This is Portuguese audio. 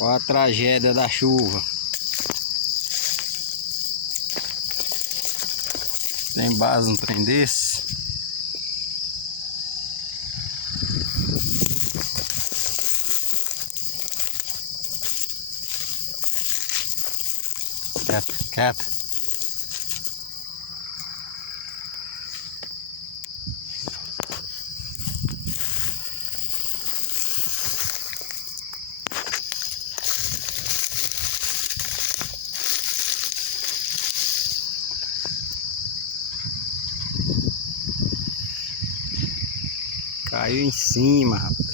Olha a tragédia da chuva. Tem base no trem desse? Quieto, quieto. Caiu em cima, rapaz.